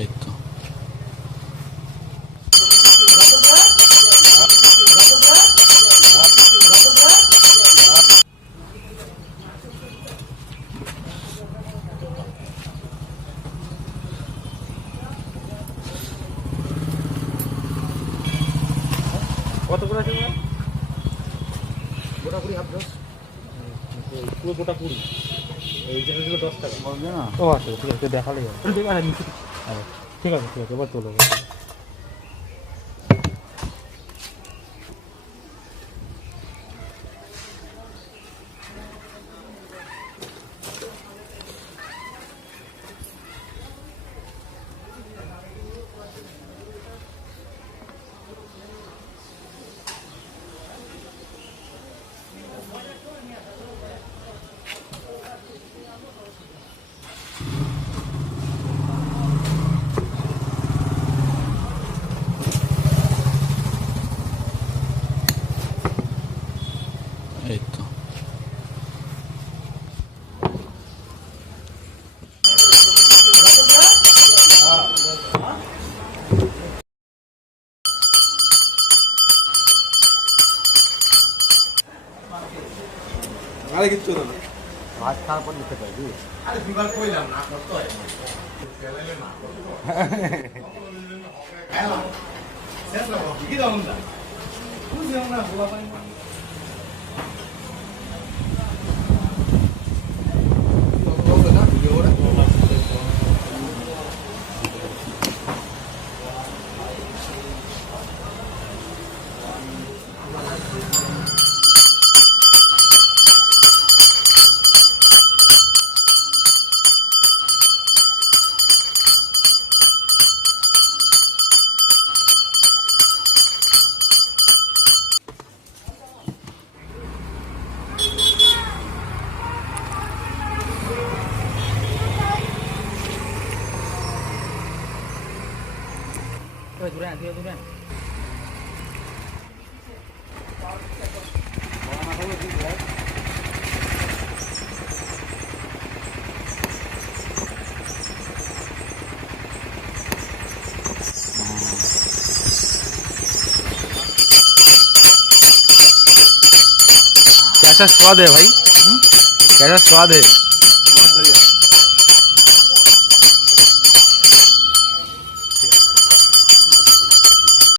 এই তো কত করে আছে গোটা 20 হাফ 10 পুরো গোটা 20 এই যেটা ছিল 10 টাকা বলবে না। ও আচ্ছা ঠিক আছে দেখালেই হবে। ঠিক আছে নিচে ঠিক আছে এবার চলো। এই তো আরে কিচ্ছু না ভাত খাওয়ার পর নিতে পারবি। আরে বিবার কইলাম না করতে হয় ফেলাইলে না হ্যালো শেষ হলো কি দাও না বুঝি না বলা পাই না দূরে कैसा स्वाद है भाई? कैसा स्वाद है?